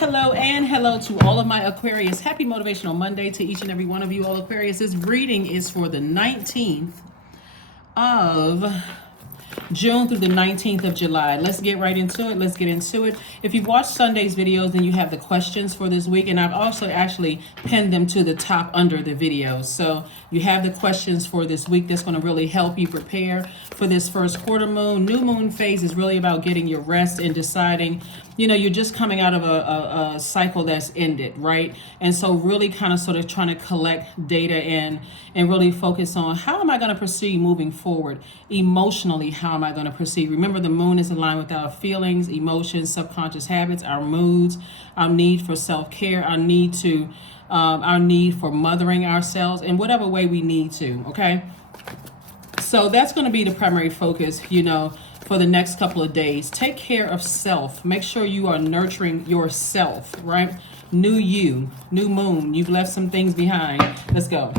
hello, and hello to all of my Aquarius. Happy Motivational Monday to each and every one of you all Aquarius. This reading is for the 19th of June through the 19th of July. Let's get right into it. Let's get into it. If you've watched Sunday's videos, then you have the questions for this week, and I've also actually pinned them to the top under the videos. So you have the questions for this week that's going to really help you prepare for this first quarter moon. New moon phase is really about getting your rest and deciding, you know, you're just coming out of a cycle that's ended, right? And so really kind of sort of trying to collect data and really focus on how am I going to proceed moving forward emotionally. How am I going to proceed? Remember, the moon is aligned with our feelings, emotions, subconscious habits, our moods, our need for self-care, our need for mothering ourselves in whatever way we need to. Okay. So that's going to be the primary focus, you know, for the next couple of days. Take care of self. Make sure you are nurturing yourself, right? New you, new moon. You've left some things behind. Let's go.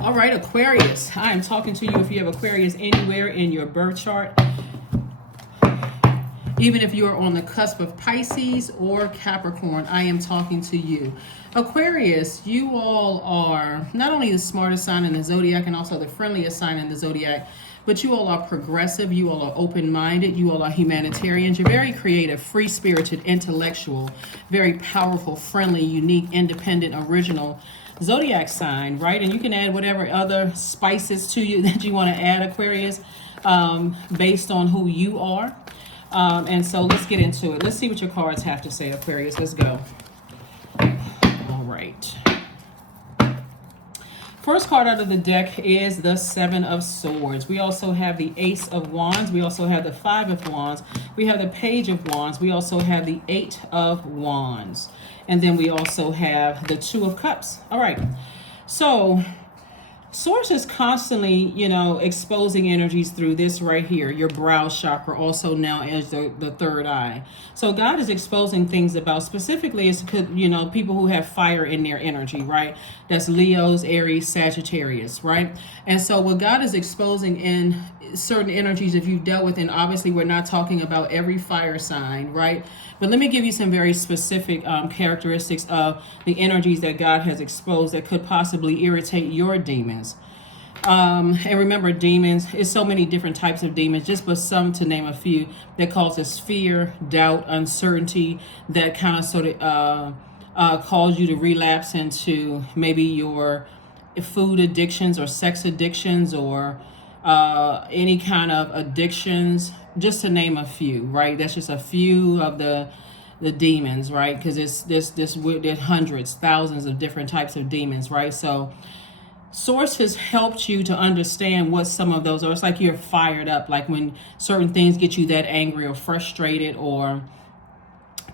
All right, Aquarius. I am talking to you if you have Aquarius anywhere in your birth chart. Even if you're on the cusp of Pisces or Capricorn, I am talking to you. Aquarius, you all are not only the smartest sign in the Zodiac and also the friendliest sign in the Zodiac, but you all are progressive, you all are open-minded, you all are humanitarians, you're very creative, free-spirited, intellectual, very powerful, friendly, unique, independent, original Zodiac sign, right? And you can add whatever other spices to you that you want to add, Aquarius, based on who you are. And so let's get into it. Let's see what your cards have to say, Aquarius. Let's go. All right. First card out of the deck is the Seven of Swords. We also have the Ace of Wands. We also have the Five of Wands. We have the Page of Wands. We also have the Eight of Wands. And then we also have the Two of Cups. All right. So Source is constantly, you know, exposing energies through this right here, your brow chakra, also now as the third eye. So God is exposing things about, specifically, it's, you know, people who have fire in their energy, right? That's Leos, Aries, Sagittarius, right? And so what God is exposing in certain energies, if you've dealt with, and obviously we're not talking about every fire sign, right? But let me give you some very specific characteristics of the energies that God has exposed that could possibly irritate your demons. And remember, demons, it's so many different types of demons, just but some to name a few, that causes fear, doubt, uncertainty, that kind of sort of cause you to relapse into maybe your food addictions or sex addictions or any kind of addictions, just to name a few, right? That's just a few of the demons, right? Because there's hundreds, thousands of different types of demons, right? So Source has helped you to understand what some of those are. It's like you're fired up, like when certain things get you that angry or frustrated or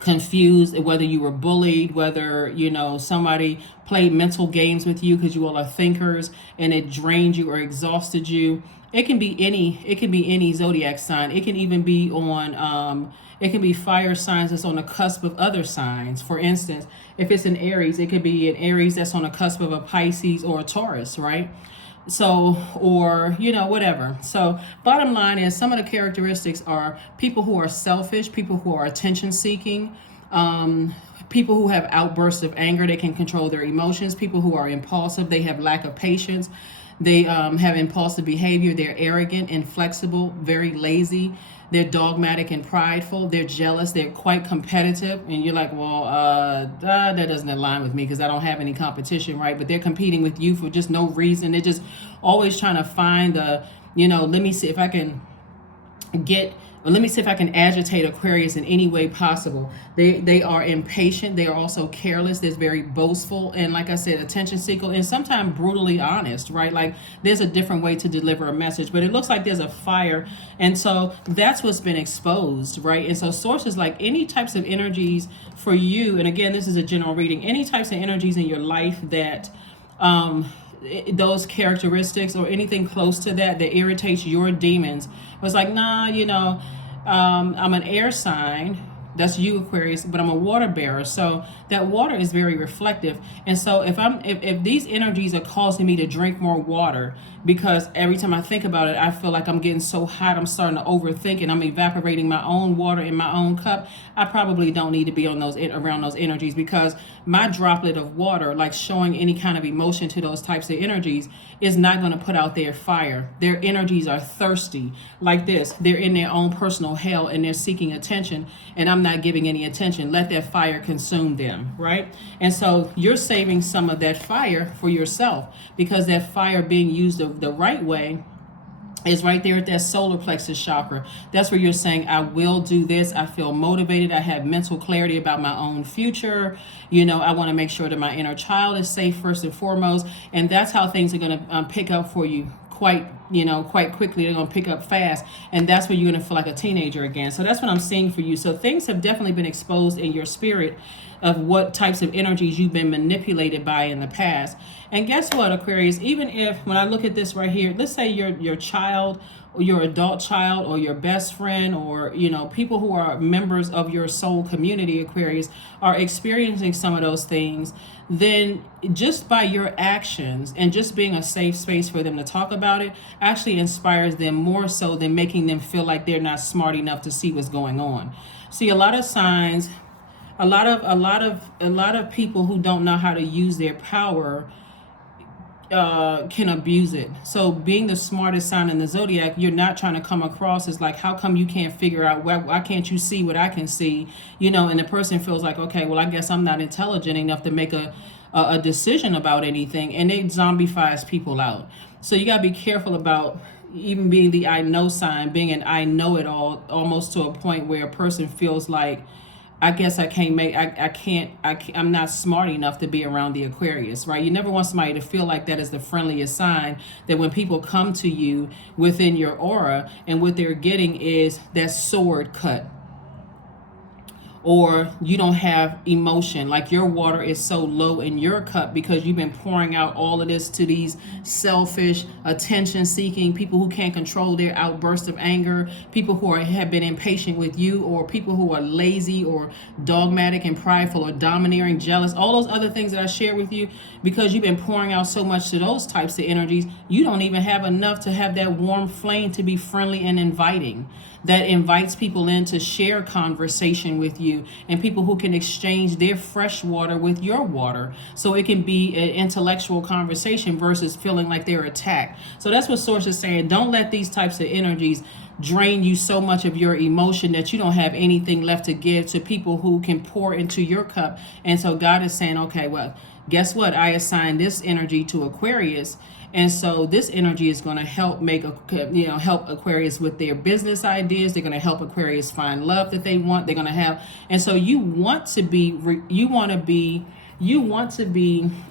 confused, whether you were bullied, whether, you know, somebody played mental games with you because you all are thinkers and it drained you or exhausted you. It can be any zodiac sign. It can even be on it can be fire signs that's on the cusp of other signs. For instance, if it's an Aries, it could be an Aries that's on the cusp of a Pisces or a Taurus, right? So, or, you know, whatever. So bottom line is, some of the characteristics are people who are selfish, people who are attention seeking, people who have outbursts of anger, they can control their emotions, people who are impulsive, they have lack of patience, they have impulsive behavior, they're arrogant, inflexible, very lazy, they're dogmatic and prideful, they're jealous, they're quite competitive, and you're like, well, that doesn't align with me because I don't have any competition, right? But they're competing with you for just no reason. They're just always trying to find the, you know, let me see if I can agitate Aquarius in any way possible. They are impatient. They are also careless. They're very boastful. And like I said, attention seeker and sometimes brutally honest, right? Like there's a different way to deliver a message, but it looks like there's a fire. And so that's what's been exposed, right? And so sources like any types of energies for you. And again, this is a general reading, any types of energies in your life that, those characteristics or anything close to that irritates your demons was like, nah, you know, I'm an air sign, That's you, Aquarius, but I'm a water bearer. So that water is very reflective. And so if these energies are causing me to drink more water, because every time I think about it, I feel like I'm getting so hot, I'm starting to overthink and I'm evaporating my own water in my own cup, I probably don't need to be on those around those energies, because my droplet of water, like showing any kind of emotion to those types of energies, is not going to put out their fire. Their energies are thirsty like this. They're in their own personal hell and they're seeking attention, and I'm not giving any attention. Let that fire consume them, right? And so you're saving some of that fire for yourself, because that fire being used the right way is right there at that solar plexus chakra. That's where you're saying, I will do this. I feel motivated. I have mental clarity about my own future. I want to make sure that my inner child is safe first and foremost. And that's how things are going to pick up for you quite quickly. They're going to pick up fast. And that's where you're going to feel like a teenager again. So that's what I'm seeing for you. So things have definitely been exposed in your spirit of what types of energies you've been manipulated by in the past. And guess what, Aquarius? Even if, when I look at this right here, let's say your child or your adult child or your best friend, or people who are members of your soul community, Aquarius, are experiencing some of those things, then just by your actions and just being a safe space for them to talk about it actually inspires them more so than making them feel like they're not smart enough to see what's going on. See, a lot of signs, a lot of people who don't know how to use their power can abuse it. So being the smartest sign in the zodiac, you're not trying to come across as like, how come you can't figure out, why can't you see what I can see? And the person feels like, okay, well, I guess I'm not intelligent enough to make a decision about anything, and it zombifies people out. So you got to be careful about even being the I know sign, being an I know it all, almost to a point where a person feels like, I guess I'm not smart enough to be around the Aquarius, right? You never want somebody to feel like that is the friendliest sign, that when people come to you within your aura and what they're getting is that sword cut, or you don't have emotion, like your water is so low in your cup because you've been pouring out all of this to these selfish, attention seeking people who can't control their outbursts of anger, people who have been impatient with you, or people who are lazy or dogmatic and prideful or domineering, jealous, all those other things that I shared with you. Because you've been pouring out so much to those types of energies, you don't even have enough to have that warm flame to be friendly and inviting, that invites people in to share conversation with you, and people who can exchange their fresh water with your water, so it can be an intellectual conversation versus feeling like they're attacked. So that's what Source is saying. Don't let these types of energies drain you so much of your emotion that you don't have anything left to give to people who can pour into your cup. And so God is saying, okay, well, guess what? I assigned this energy to Aquarius. And so this energy is going to help help Aquarius with their business ideas. They're going to help Aquarius find love that they want. They're going to have, and so you want to be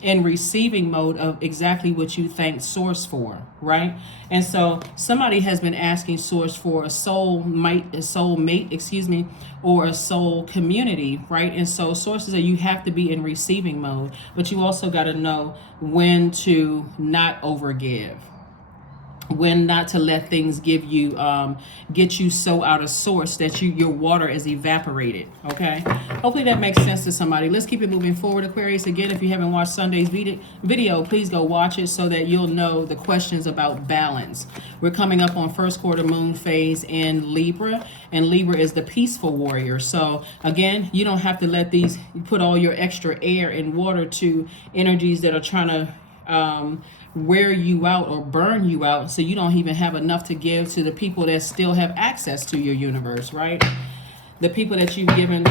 in receiving mode of exactly what you thank Source for, right? And so somebody has been asking Source for a soulmate, or a soul community, right? And so Source is that you have to be in receiving mode, but you also got to know when to not overgive, when not to let things get you so out of source that your water is evaporated. Okay, hopefully that makes sense to somebody. Let's keep it moving forward, Aquarius. Again, if you haven't watched Sunday's video, please go watch it so that you'll know the questions about balance. We're coming up on first quarter moon phase in Libra, and Libra is the peaceful warrior. So again, you don't have to let these put all your extra air and water to energies that are trying to wear you out or burn you out, so you don't even have enough to give to the people that still have access to your universe, right? The people that you've given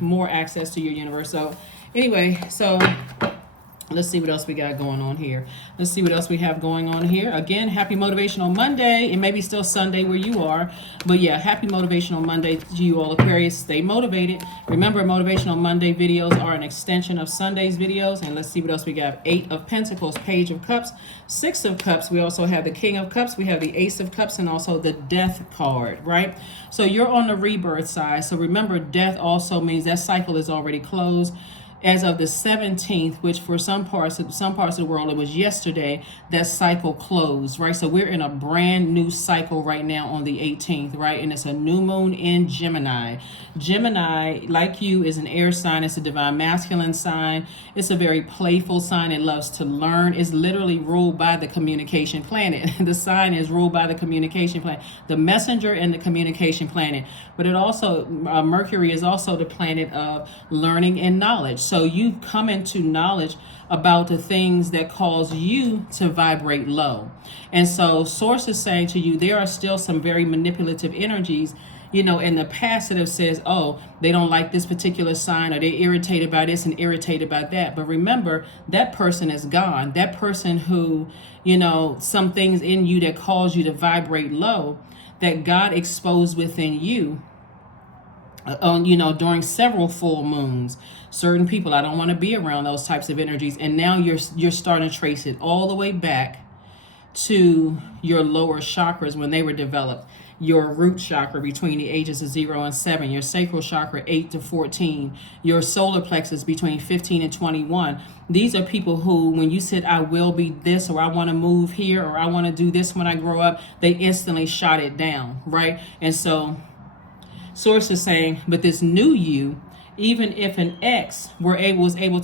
more access to your universe. So anyway, so let's see what else we got going on here. Let's see what else we have going on here. Again, happy Motivational Monday. It may be still Sunday where you are, but yeah, happy Motivational Monday to you all, Aquarius. Stay motivated. Remember, Motivational Monday videos are an extension of Sunday's videos. And let's see what else we got. 8 of Pentacles, Page of Cups, 6 of Cups. We also have the King of Cups. We have the Ace of Cups, and also the Death card, right? So you're on the rebirth side. So remember, death also means that cycle is already closed. as of the 17th, which for some parts of the world it was yesterday, that cycle closed, right? So we're in a brand new cycle right now on the 18th, right? And it's a new moon in Gemini. Gemini, like you, is an air sign. It's a divine masculine sign. It's a very playful sign. It loves to learn. It's literally ruled by the communication planet. The sign is ruled by the communication planet, the messenger and the communication planet. But it also, Mercury is also the planet of learning and knowledge. So you come into knowledge about the things that cause you to vibrate low. And so Source is saying to you, there are still some very manipulative energies, you know, in the past that have says, oh, they don't like this particular sign, or they're irritated by this and irritated by that. But remember, that person is gone. That person who, you know, some things in you that cause you to vibrate low, that God exposed within you, you know, during several full moons. Certain people, I don't want to be around those types of energies. And now you're starting to trace it all the way back to your lower chakras when they were developed. Your root chakra between the ages of 0 and 7, your sacral chakra 8 to 14, your solar plexus between 15 and 21. These are people who, when you said, I will be this, or I want to move here, or I want to do this when I grow up, they instantly shot it down, right? And so Source is saying, but this new you, even if an ex was able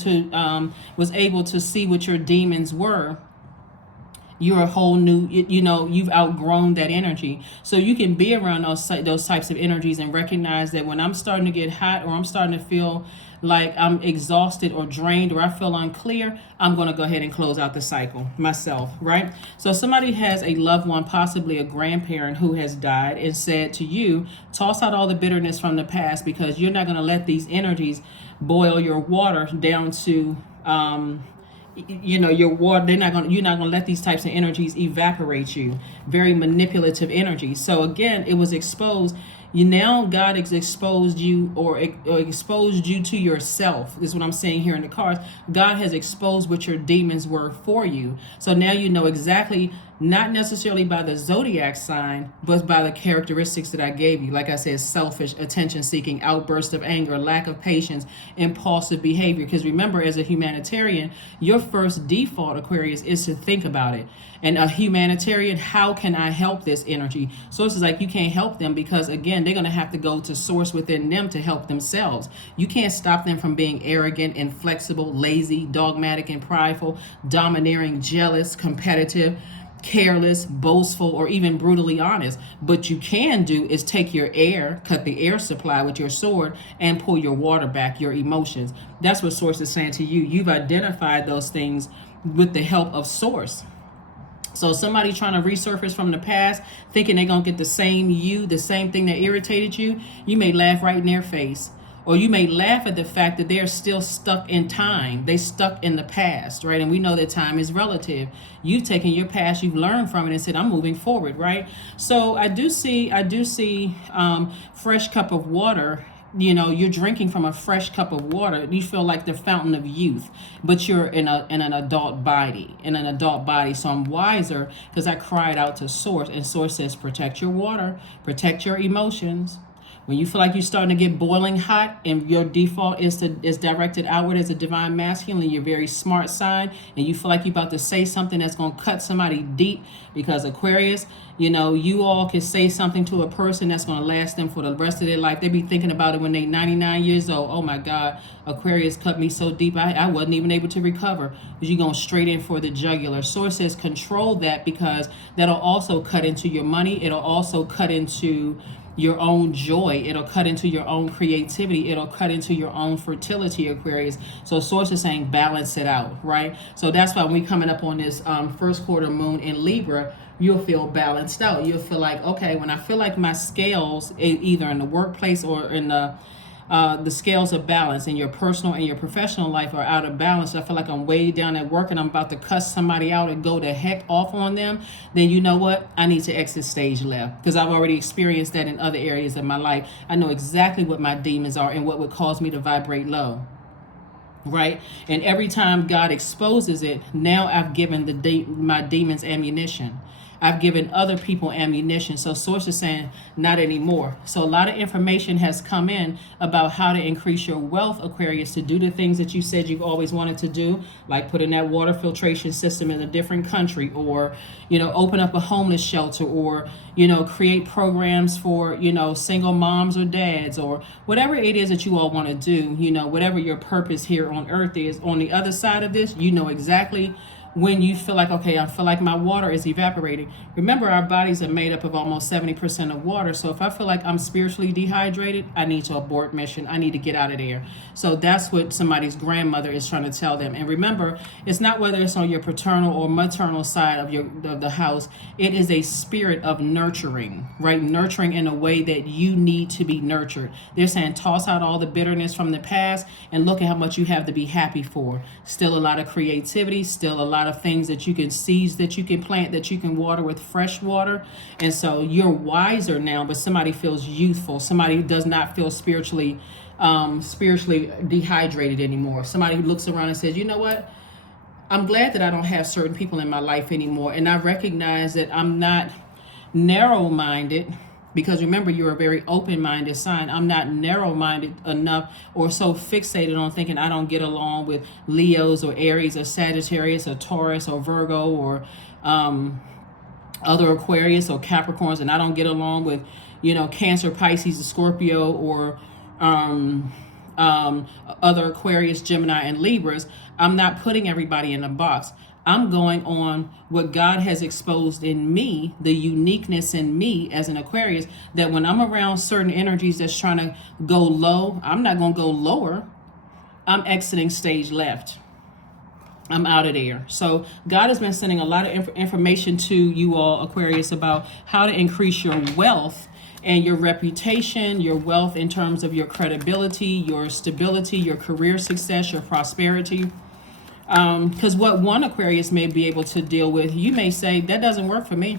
to see what your demons were, you're a whole new, you know, you've outgrown that energy. So you can be around those types of energies and recognize that when I'm starting to get hot, or I'm starting to feel like I'm exhausted or drained, or I feel unclear, I'm going to go ahead and close out the cycle myself, right? So somebody has a loved one, possibly a grandparent, who has died, and said to you, toss out all the bitterness from the past, because you're not going to let these energies boil your water down to, you know, your water. You're not going to let these types of energies evaporate you. Very manipulative energy. So again, it was exposed. God has exposed you, or exposed you to yourself. This is what I'm saying here in the cards. God has exposed what your demons were for you. So now you know exactly, not necessarily by the zodiac sign, but by the characteristics that I gave you. Like I said, selfish, attention-seeking, outburst of anger, lack of patience, impulsive behavior. Because remember, as a humanitarian, your first default, Aquarius, is to think about it. And a humanitarian, how can I help this energy? So it's like you can't help them, because again, they're going to have to go to source within them to help themselves. You can't stop them from being arrogant, inflexible, lazy, dogmatic, and prideful, domineering, jealous, competitive, careless, boastful, or even brutally honest. But you can do is take your air, cut the air supply with your sword, and pull your water back, your emotions. That's what Source is saying to you. You've identified those things with the help of Source. So somebody trying to resurface from the past, thinking they're going to get the same thing that irritated you, you may laugh right in their face. Or you may laugh at the fact that they're still stuck in time. They stuck in the past, right? And we know that time is relative. You've taken your past, you've learned from it, and said, I'm moving forward, right? So I do see fresh cup of water. You know, you're drinking from a fresh cup of water. You feel like the fountain of youth, but you're in an adult body, So I'm wiser because I cried out to Source, and Source says, protect your water, protect your emotions. When you feel like you're starting to get boiling hot, and your default is directed outward as a divine masculine, you're very smart side, and you feel like you're about to say something that's going to cut somebody deep, because Aquarius, you know, you all can say something to a person that's going to last them for the rest of their life. They be thinking about it when they're 99 years old. Oh my God, Aquarius cut me so deep, I wasn't even able to recover. But you're going straight in for the jugular. Source says control that, because that'll also cut into your money. It'll also cut into your own joy. It'll cut into your own creativity. It'll cut into your own fertility, Aquarius. So Source is saying balance it out, right? So that's why when we coming up on this first quarter moon in Libra, you'll feel balanced out. You'll feel like, okay, when I feel like my scales, either in the workplace or in the scales of balance in your personal and your professional life are out of balance, I feel like I'm way down at work and I'm about to cuss somebody out and go the heck off on them, then you know what? I need to exit stage left, because I've already experienced that in other areas of my life. I know exactly what my demons are and what would cause me to vibrate low. Right? And every time God exposes it, now I've given my demons ammunition. I've given other people ammunition. So source is saying not anymore. So a lot of information has come in about how to increase your wealth, Aquarius, to do the things that you said you've always wanted to do, like put in that water filtration system in a different country, or, open up a homeless shelter, or, create programs for, single moms or dads, or whatever it is that you all want to do, whatever your purpose here on earth is. On the other side of this, exactly when you feel like, okay, I feel like my water is evaporating. Remember, our bodies are made up of almost 70% of water. So if I feel like I'm spiritually dehydrated, I need to abort mission. I need to get out of there. So that's what somebody's grandmother is trying to tell them. And remember, it's not whether it's on your paternal or maternal side of the house. It is a spirit of nurturing, right? Nurturing in a way that you need to be nurtured. They're saying toss out all the bitterness from the past and look at how much you have to be happy for. Still a lot of creativity, still a lot of things that you can seeds that you can plant, that you can water with fresh water. And so you're wiser now, but somebody feels youthful. Somebody does not feel spiritually dehydrated anymore. Somebody who looks around and says, you know what? I'm glad that I don't have certain people in my life anymore. And I recognize that I'm not narrow-minded, because remember, you're a very open-minded sign. I'm not narrow-minded enough or so fixated on thinking I don't get along with Leos or Aries or Sagittarius or Taurus or Virgo or other Aquarius or Capricorns, and I don't get along with, Cancer, Pisces, Scorpio, or other Aquarius, Gemini, and Libras. I'm not putting everybody in a box. I'm going on what God has exposed in me, the uniqueness in me as an Aquarius, that when I'm around certain energies that's trying to go low, I'm not going to go lower. I'm exiting stage left. I'm out of there. So God has been sending a lot of information to you all, Aquarius, about how to increase your wealth and your reputation, your wealth in terms of your credibility, your stability, your career success, your prosperity. Because what one Aquarius may be able to deal with, you may say, that doesn't work for me.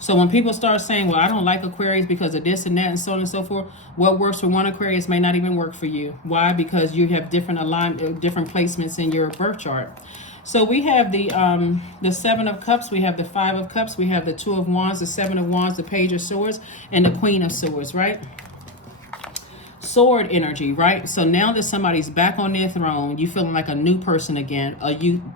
So when people start saying, well, I don't like Aquarius because of this and that and so on and so forth, what works for one Aquarius may not even work for you. Why? Because you have different different placements in your birth chart. So we have the Seven of Cups, we have the Five of Cups, we have the Two of Wands, the Seven of Wands, the Page of Swords, and the Queen of Swords, right? Sword energy, right? So now that somebody's back on their throne, you feeling like a new person again.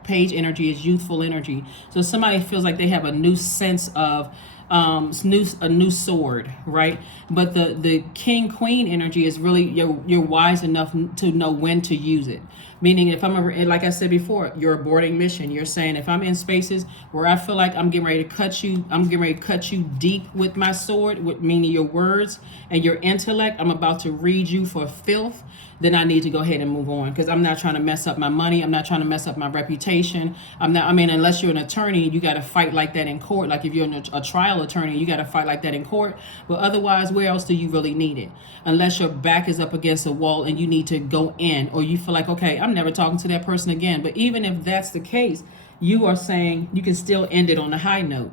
Page energy is youthful energy. So somebody feels like they have a new sense of a new sword, right? But the king queen energy is really you're wise enough to know when to use it. Meaning, if like I said before, you're aborting mission. You're saying, if I'm in spaces where I feel like I'm getting ready to cut you deep with my sword, meaning your words and your intellect, I'm about to read you for filth, then I need to go ahead and move on, because I'm not trying to mess up my money. I'm not trying to mess up my reputation. Unless you're an attorney, you got to fight like that in court. Like if you're a trial attorney, you got to fight like that in court. But otherwise, where else do you really need it? Unless your back is up against a wall and you need to go in, or you feel like, okay, I'm never talking to that person again. But even if that's the case, you are saying you can still end it on a high note,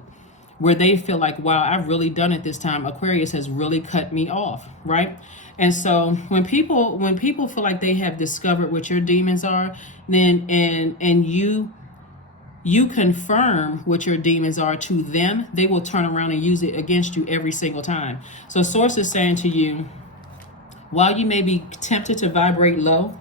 where they feel like, wow, I've really done it this time. Aquarius has really cut me off, right? And so when people feel like they have discovered what your demons are, then and you confirm what your demons are to them, they will turn around and use it against you every single time. So Source is saying to you, while you may be tempted to vibrate low,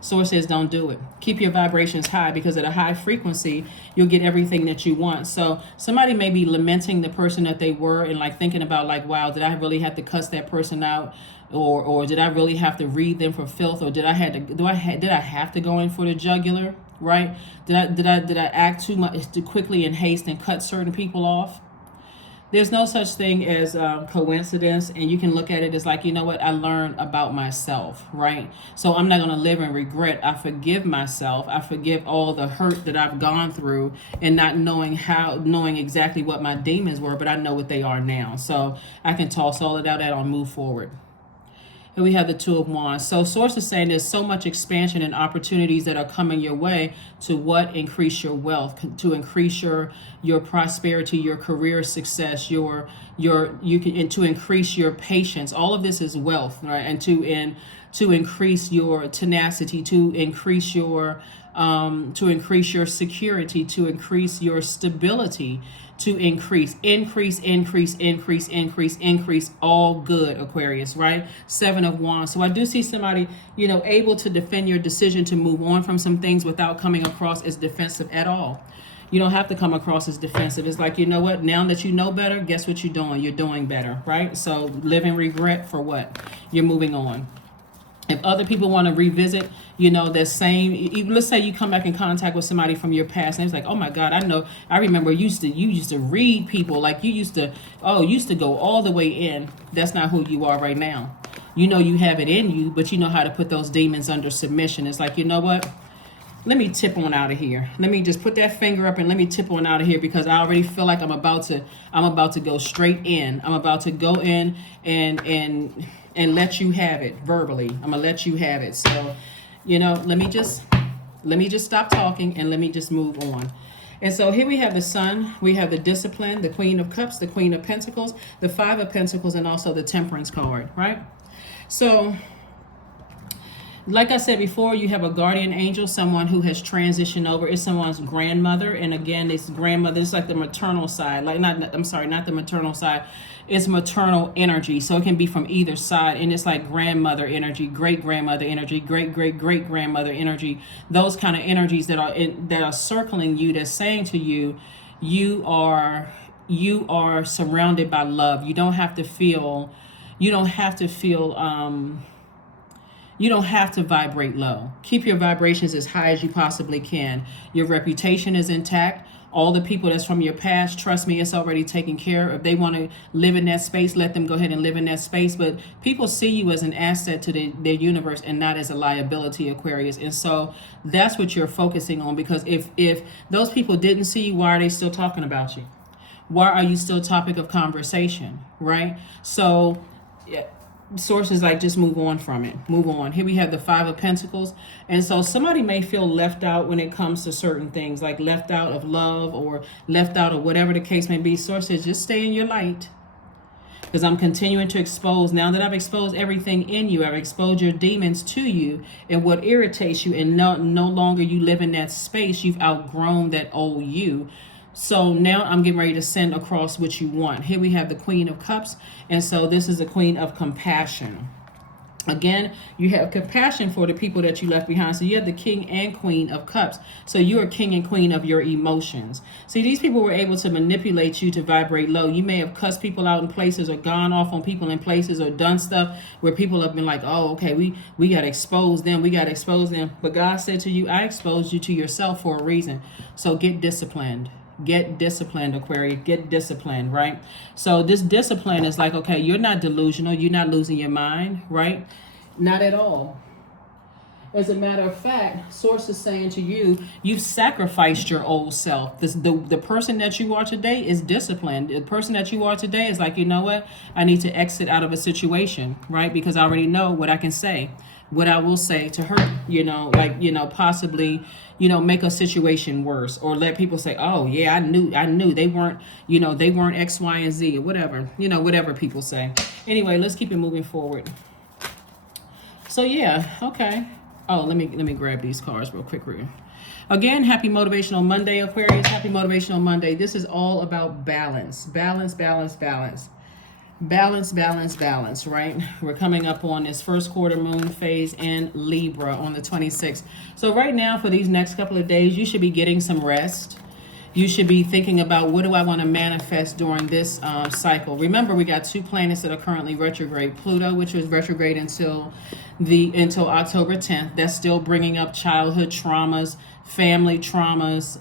Source says don't do it. Keep your vibrations high, because at a high frequency, you'll get everything that you want. So somebody may be lamenting the person that they were and like thinking about like, wow, did I really have to cuss that person out? Or did I really have to read them for filth? Or did I have to go in for the jugular? Right? Did I act too quickly in haste and cut certain people off? There's no such thing as coincidence, and you can look at it as like, you know what, I learned about myself, right? So I'm not going to live in regret. I forgive myself. I forgive all the hurt that I've gone through, and not knowing exactly what my demons were, but I know what they are now. So I can toss all of that out and move forward. And we have the Two of Wands. So source is saying there's so much expansion and opportunities that are coming your way to what? Increase your wealth, to increase your prosperity, your career success, and to increase your patience. All of this is wealth, right? And to increase your tenacity, to increase your security, to increase your stability, to increase, all good, Aquarius, right? Seven of Wands. So I do see somebody, able to defend your decision to move on from some things without coming across as defensive at all. You don't have to come across as defensive. It's like, you know what? Now that you know better, guess what you're doing? You're doing better, right? So live in regret for what? You're moving on. If other people want to revisit, that same, let's say you come back in contact with somebody from your past and it's like, oh my God, I remember you used to read people, like you used to go all the way in. That's not who you are right now. You have it in you, but you know how to put those demons under submission. It's like, you know what? Let me tip on out of here. Let me just put that finger up and let me tip on out of here, because I already feel like I'm about to go straight in. I'm about to go in and let you have it verbally. I'm gonna let you have it. So, let me just stop talking and let me just move on. And so here we have the Sun, we have the Discipline, the Queen of Cups, the Queen of Pentacles, the Five of Pentacles, and also the Temperance card, right? So, like I said before, you have a guardian angel, someone who has transitioned over. It's someone's grandmother. And again, this grandmother, it's like the maternal side. Not the maternal side. It's maternal energy. So it can be from either side. And it's like grandmother energy, great-grandmother energy, great-great-great-grandmother energy. Those kind of energies that are circling you, that's saying to you, you are surrounded by love. You don't have to vibrate low. Keep your vibrations as high as you possibly can. Your reputation is intact. All the people that's from your past, trust me, it's already taken care of. If they want to live in that space, let them go ahead and live in that space. But people see you as an asset to their universe and not as a liability, Aquarius. And so that's what you're focusing on, because if those people didn't see you, why are they still talking about you? Why are you still topic of conversation, right? So, yeah. Sources like, just move on from it. Move on. Here we have the Five of Pentacles. And so somebody may feel left out when it comes to certain things, like left out of love or left out of whatever the case may be. Source says, just stay in your light, because I'm continuing to expose. Now that I've exposed everything in you, I've exposed your demons to you and what irritates you, and no longer you live in that space. You've outgrown that old you. So now I'm getting ready to send across what you want. Here we have the Queen of Cups. And so this is the Queen of Compassion. Again, you have compassion for the people that you left behind. So you have the King and Queen of Cups. So you are king and queen of your emotions. See, these people were able to manipulate you to vibrate low. You may have cussed people out in places, or gone off on people in places, or done stuff where people have been like, oh, okay, we got to expose them. We got to expose them. But God said to you, I exposed you to yourself for a reason. So get disciplined. Get disciplined, Aquarius. Get disciplined, right? So this discipline is like, okay, you're not delusional. You're not losing your mind, right? Not at all. As a matter of fact, Source is saying to you, you've sacrificed your old self. The person that you are today is disciplined. The person that you are today is like, you know what? I need to exit out of a situation, right? Because I already know what I can say, what I will say to hurt, possibly, make a situation worse, or let people say, oh yeah, I knew they weren't X, Y, and Z, or whatever, whatever people say. Anyway, let's keep it moving forward. So yeah, okay. Oh, let me grab these cards real quick. Again, happy Motivational Monday, Aquarius. Happy Motivational Monday. This is all about balance. Balance, balance, balance. Balance, balance, balance, right? We're coming up on this first quarter moon phase in Libra on the 26th. So right now, for these next couple of days, you should be getting some rest. You should be thinking about, what do I want to manifest during this cycle? Remember, we got two planets that are currently retrograde. Pluto, which was retrograde until October 10th. That's still bringing up childhood traumas, family traumas,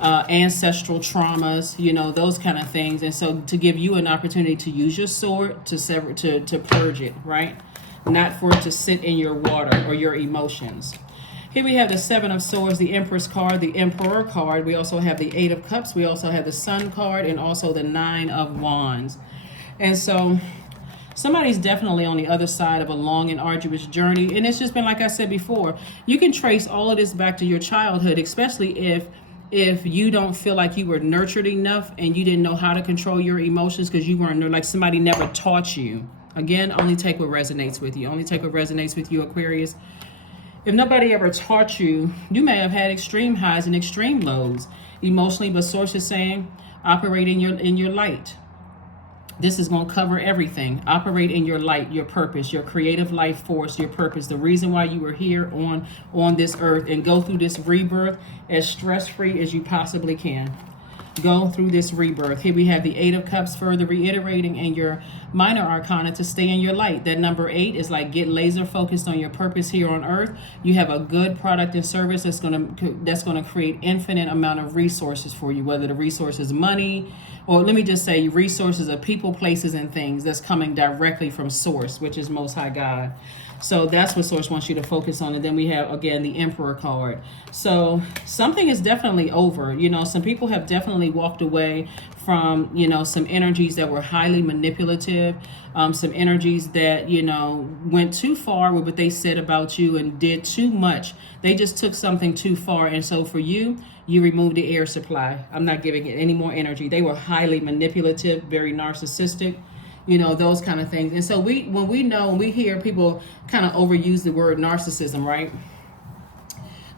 ancestral traumas, those kind of things. And so to give you an opportunity to use your sword to purge it, right? Not for it to sit in your water or your emotions. Here we have the Seven of Swords, the Empress card, the Emperor card. We also have the Eight of Cups. We also have the Sun card, and also the Nine of Wands. And so Somebody's definitely on the other side of a long and arduous journey. And it's just been, like I said before, you can trace all of this back to your childhood, especially if you don't feel like you were nurtured enough and you didn't know how to control your emotions because you weren't, like somebody never taught you. Again, only take what resonates with you. Only take what resonates with you, Aquarius. If nobody ever taught you, you may have had extreme highs and extreme lows emotionally, but source is saying operate in your light. This is going to cover everything. Operate in your light, your purpose, your creative life force, your purpose, the reason why you were here on this earth, and go through this rebirth as stress-free as you possibly can. Go through this rebirth. Here we have the Eight of Cups, further reiterating in your minor arcana to stay in your light. That number 8 is like get laser focused on your purpose here on earth. You have a good product and service that's gonna create infinite amount of resources for you, whether the resource is money, or let me just say resources of people, places, and things that's coming directly from source, which is Most High God. So that's what source wants you to focus on. And then we have, again, the Emperor card. So something is definitely over. You know, some people have definitely walked away from, you know, some energies that were highly manipulative, some energies that, you know, went too far with what they said about you and did too much. They just took something too far. And so for you, you remove the air supply. I'm not giving it any more energy. They were highly manipulative, very narcissistic, you know, those kind of things. And so when we hear people kind of overuse the word narcissism, right?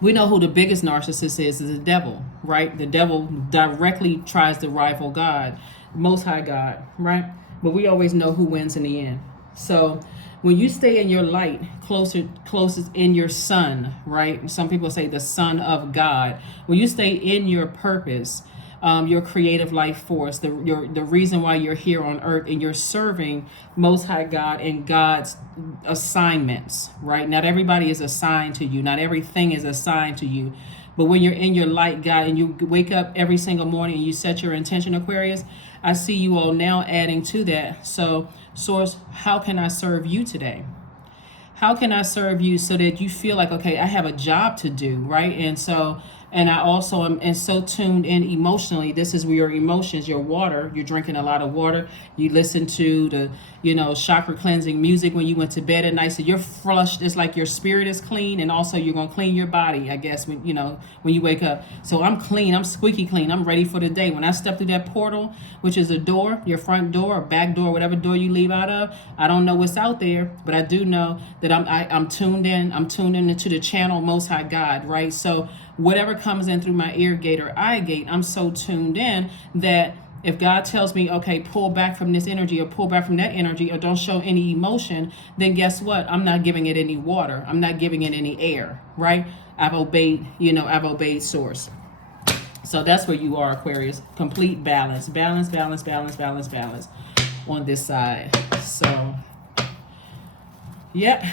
We know who the biggest narcissist is the devil, right? The devil directly tries to rival God, Most High God, right? But we always know who wins in the end. So when you stay in your light, closest in your sun, right? Some people say the son of God. When you stay in your purpose, your creative life force, the reason why you're here on earth, and you're serving Most High God and God's assignments, right? Not everybody is assigned to you. Not everything is assigned to you. But when you're in your light, God, and you wake up every single morning and you set your intention, Aquarius, I see you all now adding to that. So, Source, how can I serve you today? How can I serve you so that you feel like, okay, I have a job to do, right? And I also am so tuned in emotionally. This is where your emotions, your water, you're drinking a lot of water. You listen to the, you know, chakra cleansing music when you went to bed at night. So you're flushed. It's like your spirit is clean. And also you're going to clean your body, I guess, when you wake up. So I'm clean. I'm squeaky clean. I'm ready for the day. When I step through that portal, which is a door, your front door or back door, whatever door you leave out of, I don't know what's out there, but I do know that I'm tuned in. I'm tuned in into the channel Most High God, right? So whatever comes in through my ear gate or eye gate, I'm so tuned in that if God tells me, okay, pull back from this energy or pull back from that energy or don't show any emotion, then guess what? I'm not giving it any water. I'm not giving it any air, right? I've obeyed source. So that's where you are, Aquarius. Complete balance. Balance, balance, balance, balance, balance on this side. So, yep.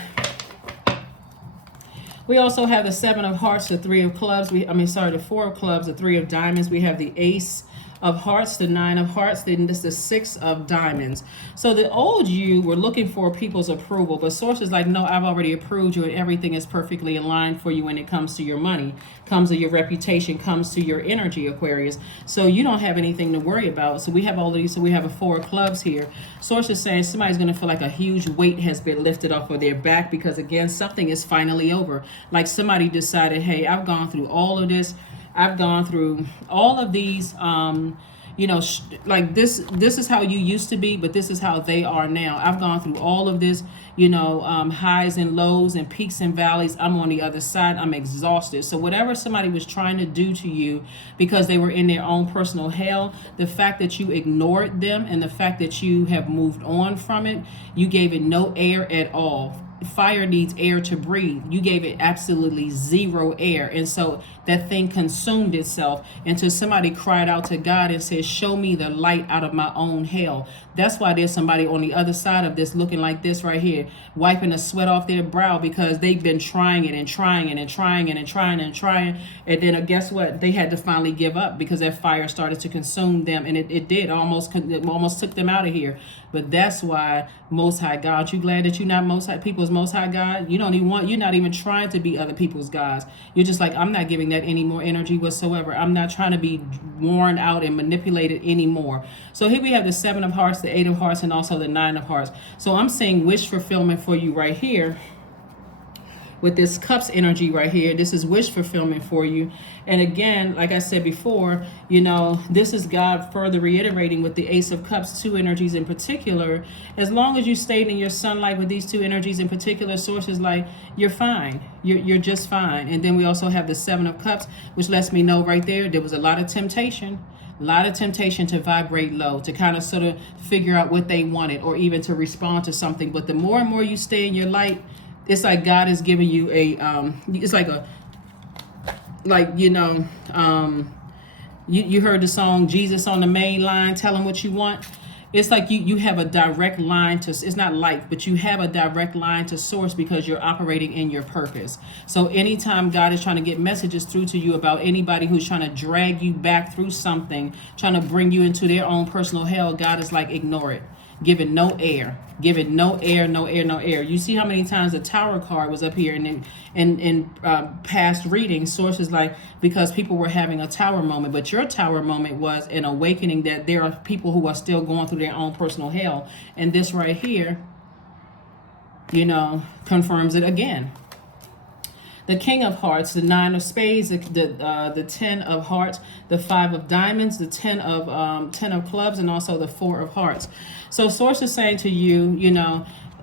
We also have the Seven of Hearts, the Three of Clubs. The Four of Clubs, the Three of Diamonds. We have the Ace of Hearts, the Nine of Hearts, then this is the Six of Diamonds. So the old you were looking for people's approval, but source is like, no, I've already approved you and everything is perfectly aligned for you when it comes to your money, comes to your reputation, comes to your energy, Aquarius. So you don't have anything to worry about. So we have all of these. So we have a Four of Clubs here. Source is saying somebody's going to feel like a huge weight has been lifted off of their back because, again, something is finally over. Like somebody decided, hey, I've gone through all of this. I've gone through all of these, like this is how you used to be, but this is how they are now. I've gone through all of this, highs and lows and peaks and valleys. I'm on the other side. I'm exhausted. So whatever somebody was trying to do to you because they were in their own personal hell, the fact that you ignored them and the fact that you have moved on from it, you gave it no air at all. Fire needs air to breathe. You gave it absolutely zero air. And so that thing consumed itself until somebody cried out to God and said, show me the light out of my own hell. That's why there's somebody on the other side of this looking like this right here, wiping the sweat off their brow because they've been trying it and trying it and trying it and trying and trying. And then guess what? They had to finally give up because that fire started to consume them. And it did almost took them out of here. But that's why Most High God, aren't you glad that you're not people's Most High God? You're not even trying to be other people's gods. You're just like, I'm not giving that any more energy whatsoever. I'm not trying to be worn out and manipulated anymore. So here we have the 7 of hearts, the 8 of hearts, and also the 9 of hearts. So I'm saying wish fulfillment for you right here. With this cups energy right here, this is wish fulfillment for you. And again, like I said before, this is God further reiterating with the Ace of Cups, 2 energies in particular. As long as you stayed in your sunlight with these 2 energies in particular, sources like, you're fine. You're just fine. And then we also have the 7 of Cups, which lets me know right there was a lot of temptation. A lot of temptation to vibrate low, to kind of sort of figure out what they wanted, or even to respond to something. But the more and more you stay in your light, it's like God is giving you it's like you heard the song Jesus on the Main Line, tell him what you want. It's like you have a direct line to, it's not light, but you have a direct line to source because you're operating in your purpose. So anytime God is trying to get messages through to you about anybody who's trying to drag you back through something, trying to bring you into their own personal hell, God is like, ignore it. Give it no air. Give it no air, no air, no air. You see how many times the Tower card was up here in past readings, sources like, because people were having a Tower moment, but your Tower moment was an awakening that there are people who are still going through their own personal hell. And this right here, confirms it again. The King of Hearts, the 9 of Spades, the 10 of Hearts, the 5 of Diamonds, the 10 of Clubs, and also the 4 of Hearts. So Source is saying to you,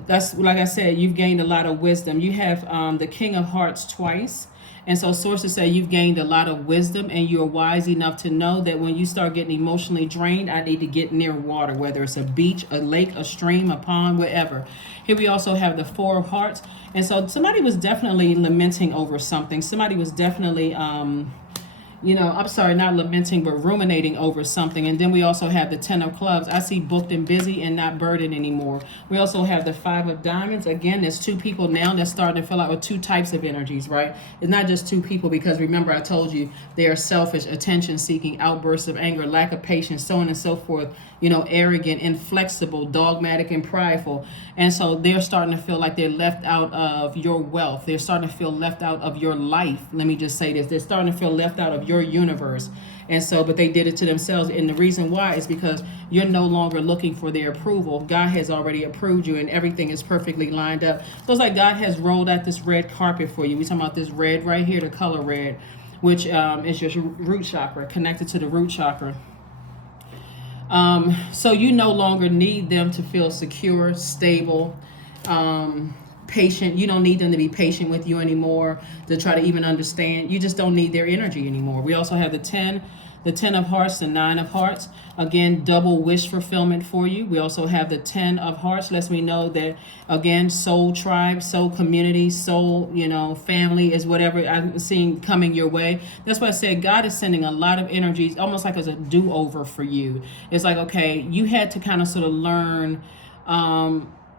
that's like I said, you've gained a lot of wisdom. You have the King of Hearts twice. And so sources say you've gained a lot of wisdom and you're wise enough to know that when you start getting emotionally drained, I need to get near water, whether it's a beach, a lake, a stream, a pond, whatever. Here we also have the 4 of Hearts. And so somebody was definitely lamenting over something. Somebody was definitely, I'm sorry, not lamenting, but ruminating over something. And then we also have the 10 of Clubs. I see booked and busy and not burdened anymore. We also have the 5 of Diamonds. Again, there's 2 people now that's starting to fill out with 2 types of energies, right? It's not just 2 people, because remember I told you they are selfish, attention-seeking, outbursts of anger, lack of patience, so on and so forth, arrogant, inflexible, dogmatic, and prideful. And so they're starting to feel like they're left out of your wealth. They're starting to feel left out of your life. Let me just say this. They're starting to feel left out of your universe. And so, but they did it to themselves. And the reason why is because you're no longer looking for their approval. God has already approved you and everything is perfectly lined up. So it's like God has rolled out this red carpet for you. We're talking about this red right here, the color red, which is your root chakra, connected to the root chakra. So you no longer need them to feel secure, stable, patient. You don't need them to be patient with you anymore, to try to even understand. You just don't need their energy anymore. We also have the 10 of Hearts, the 9 of Hearts. Again, double wish fulfillment for you. We also have the 10 of Hearts. Lets me know that, again, soul tribe, soul community, soul, family is whatever I'm seeing coming your way. That's why I said God is sending a lot of energies, almost like as a do-over for you. It's like, okay, you had to kind of sort of learn.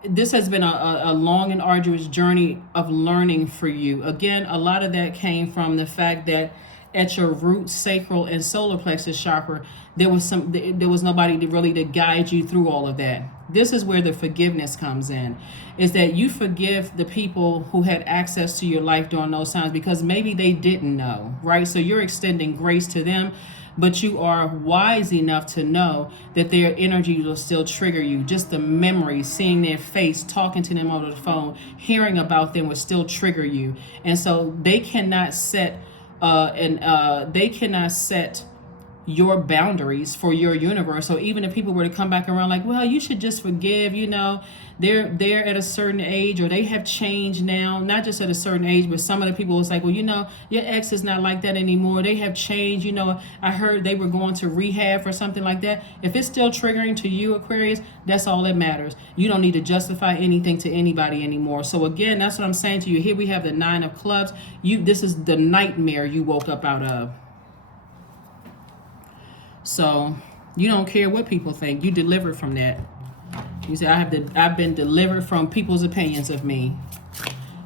This has been a long and arduous journey of learning for you. Again, a lot of that came from the fact that at your root, sacral, and solar plexus chakra, there was nobody to guide you through all of that. This is where the forgiveness comes in, is that you forgive the people who had access to your life during those times because maybe they didn't know, right? So you're extending grace to them, but you are wise enough to know that their energy will still trigger you. Just the memory, seeing their face, talking to them over the phone, hearing about them will still trigger you. And so they cannot set your boundaries for your universe. So even if people were to come back around like, well, you should just forgive, they're at a certain age, or they have changed now, not just at a certain age, but some of the people was like, well, your ex is not like that anymore. They have changed. I heard they were going to rehab or something like that. If it's still triggering to you, Aquarius, that's all that matters. You don't need to justify anything to anybody anymore. So again, that's what I'm saying to you. Here we have the 9 of Clubs. This is the nightmare you woke up out of. So you don't care what people think. You delivered from that. You say, I've been delivered from people's opinions of me.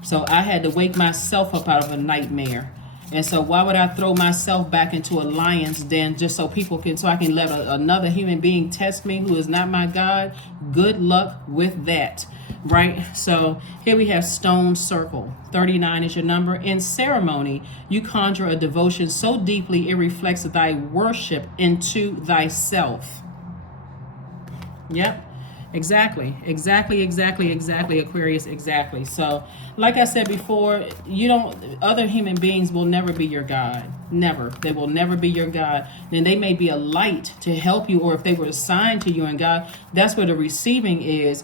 So I had to wake myself up out of a nightmare. And so why would I throw myself back into a lion's den just so I can let another human being test me who is not my God? Good luck with that, right? So here we have stone circle. 39 is your number. In ceremony, you conjure a devotion so deeply it reflects thy worship into thyself. Yep. Exactly, Aquarius, exactly. So, like I said before, other human beings will never be your God. Never. They will never be your God. Then they may be a light to help you, or if they were assigned to you in God, that's where the receiving is,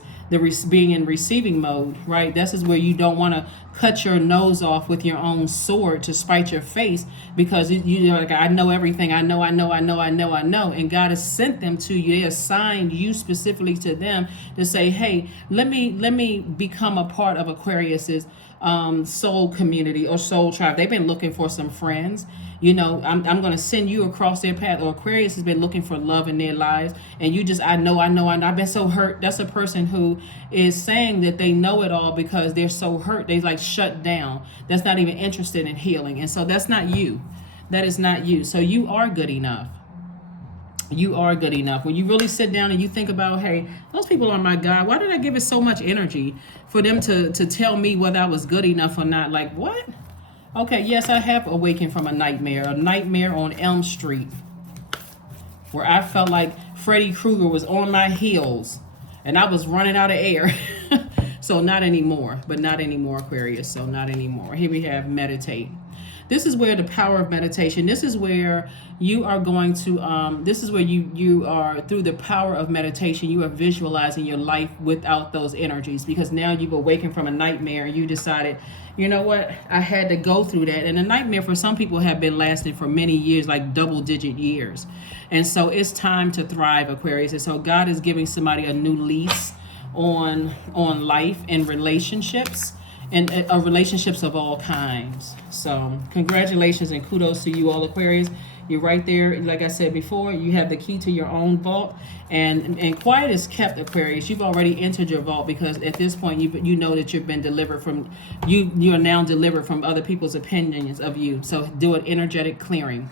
being in receiving mode, right? This is where you don't want to cut your nose off with your own sword to spite your face, because you're like, I know everything. I know. And God has sent them to you. They assigned you specifically to them to say, hey, let me become a part of Aquarius's soul community or soul tribe. They've been looking for some friends. I'm going to send you across their path. Or Aquarius has been looking for love in their lives. And you just, I know. I've been so hurt. That's a person who is saying that they know it all because they're so hurt. They like shut down. That's not even interested in healing. And so that's not you. That is not you. So you are good enough. You are good enough. When you really sit down and you think about, hey, those people are my God. Why did I give it so much energy for them to tell me whether I was good enough or not? Like, what? Okay, yes, I have awakened from a nightmare on Elm Street, where I felt like Freddy Krueger was on my heels and I was running out of air. So not anymore, Aquarius. So not anymore. Here we have meditate. This is where the power of meditation, this is where you are going to, this is where you are, through the power of meditation, you are visualizing your life without those energies, because now you've awakened from a nightmare and you decided, you know what, I had to go through that. And a nightmare for some people have been lasting for many years, like double-digit years. And so it's time to thrive, Aquarius. And so God is giving somebody a new lease on life and relationships. And relationships of all kinds. So congratulations and kudos to you all, Aquarius. You're right there. Like I said before, you have the key to your own vault. And quiet is kept, Aquarius. You've already entered your vault, because at this point you know that you've been delivered from, you are now delivered from other people's opinions of you. So do an energetic clearing.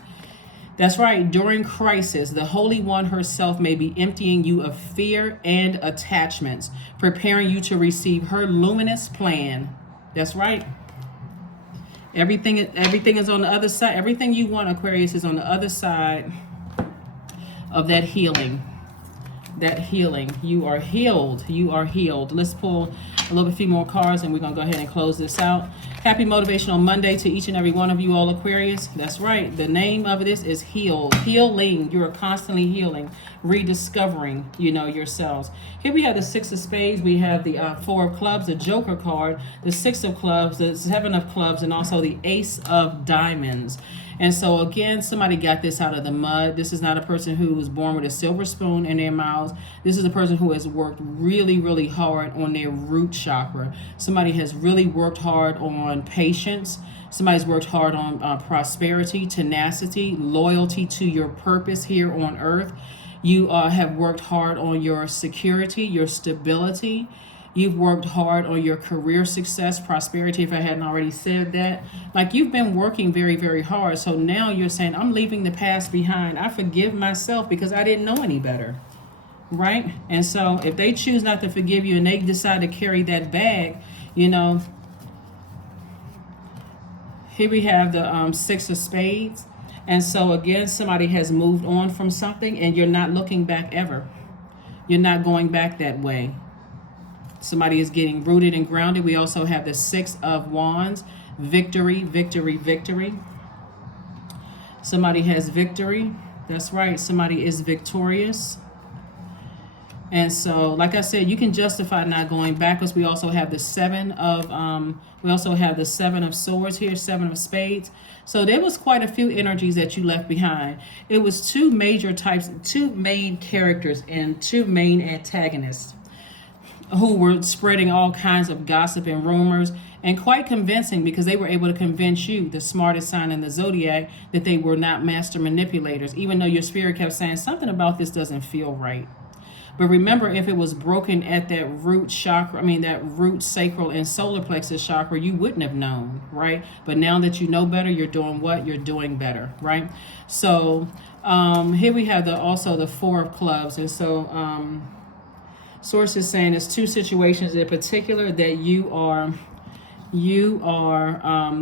That's right. During crisis, the Holy One herself may be emptying you of fear and attachments, preparing you to receive her luminous plan. That's right. Everything is on the other side. Everything you want, Aquarius, is on the other side of that healing. You are healed. Let's pull a few more cards and we're going to go ahead and close this out. Happy Motivational Monday to each and every one of you all, Aquarius. That's right. The name of this is healing. You are constantly healing, rediscovering, yourselves. Here we have the Six of Spades. We have the Four of Clubs, the Joker card, the Six of Clubs, the Seven of Clubs, and also the Ace of Diamonds. And so again, somebody got this out of the mud. This is not a person who was born with a silver spoon in their mouths. This is a person who has worked really, really hard on their root chakra. Somebody has really worked hard on patience. Somebody's worked hard on prosperity, tenacity, loyalty to your purpose here on earth. You have worked hard on your security, your stability. You've worked hard on your career success, prosperity, if I hadn't already said that. Like, you've been working very, very hard. So now you're saying, I'm leaving the past behind. I forgive myself because I didn't know any better. Right? And so if they choose not to forgive you and they decide to carry that bag, here we have the Six of Spades. And so again, somebody has moved on from something and you're not looking back ever. You're not going back that way. Somebody is getting rooted and grounded. We also have the Six of Wands. Victory. Somebody has victory. That's right. Somebody is victorious. And so, like I said, you can justify not going backwards. We also have the Seven of Swords here, Seven of Spades. So there was quite a few energies that you left behind. It was two main characters and two main antagonists who were spreading all kinds of gossip and rumors, and quite convincing, because they were able to convince you, the smartest sign in the Zodiac, that they were not master manipulators, even though your spirit kept saying something about this doesn't feel right. But remember, if it was broken at that root chakra, I mean, that root, sacral, and solar plexus chakra, you wouldn't have known, right? But now that you know better, you're doing what? You're doing better, right? So here we have also the Four of Clubs. And so Source is saying there's two situations in particular that you are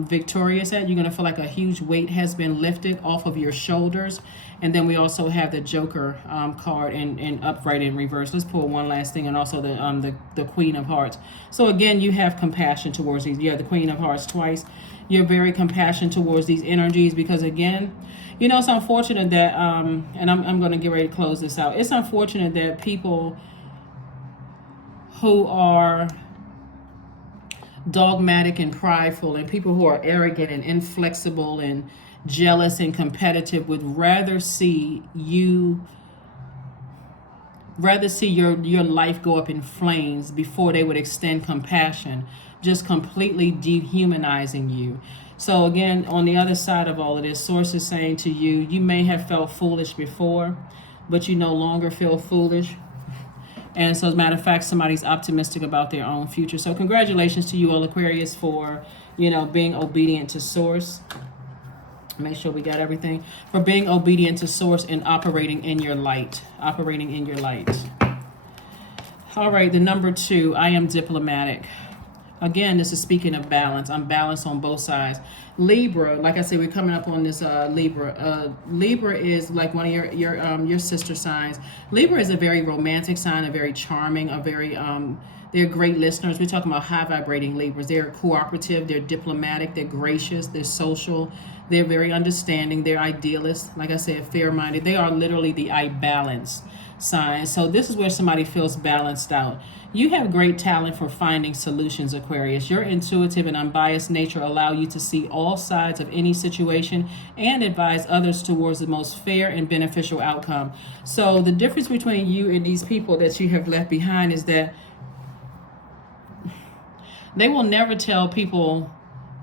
victorious at. You're going to feel like a huge weight has been lifted off of your shoulders. And then we also have the Joker card in upright and reverse. Let's pull one last thing, and also the Queen of Hearts. So again, you have compassion towards these. You have the Queen of Hearts twice. You're very compassionate towards these energies, because again, you know, it's unfortunate that and I'm going to get ready to close this out. It's unfortunate that people who are dogmatic and prideful, and people who are arrogant and inflexible and jealous and competitive would rather see your life go up in flames before they would extend compassion, just completely dehumanizing you. So again, on the other side of all of this, Source is saying to you, you may have felt foolish before, but you no longer feel foolish. And so, as a matter of fact, somebody's optimistic about their own future. So congratulations to you all, Aquarius, for, you know, being obedient to Source. Make sure we got everything. For being obedient to Source and operating in your light. Operating in your light. All right, the number 2, I am diplomatic. Again, this is speaking of balance. I'm balanced on both sides. Libra, like I said, we're coming up on this Libra. Libra is like one of your sister signs. Libra is a very romantic sign, a very charming, a very they're great listeners. We're talking about high vibrating Libras. They're cooperative, they're diplomatic, they're gracious, they're social, they're very understanding, they're idealists. Like I said, fair-minded. They are literally the I balance sign. So this is where somebody feels balanced out. You have great talent for finding solutions, Aquarius. Your intuitive and unbiased nature allow you to see all sides of any situation and advise others towards the most fair and beneficial outcome. So the difference between you and these people that you have left behind is that they will never tell people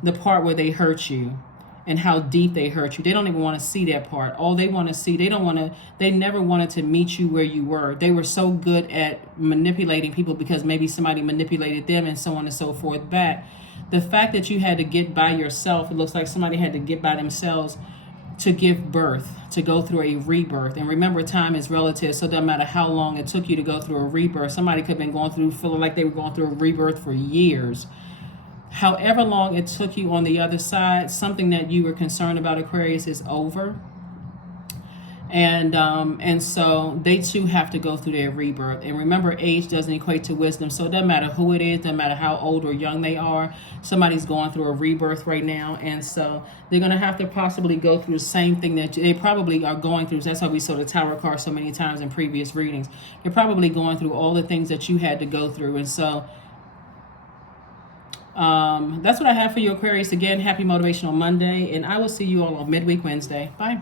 the part where they hurt you and how deep they hurt you. They don't even want to see that part. All they want to see, they never wanted to meet you where you were. They were so good at manipulating people because maybe somebody manipulated them and so on and so forth back. The fact that you had to get by yourself, it looks like somebody had to get by themselves to give birth, to go through a rebirth. And remember, time is relative, so it doesn't matter how long it took you to go through a rebirth. Somebody could have been going through, feeling like they were going through a rebirth for years. However long it took you on the other side, something that you were concerned about, Aquarius, is over. And so they too have to go through their rebirth. And remember, age doesn't equate to wisdom. So it doesn't matter who it is, doesn't matter how old or young they are. Somebody's going through a rebirth right now. And so they're going to have to possibly go through the same thing that they probably are going through. That's how we saw the Tower card so many times in previous readings. They're probably going through all the things that you had to go through. And so that's what I have for you, Aquarius. Again, happy Motivational Monday. And I will see you all on Midweek Wednesday. Bye.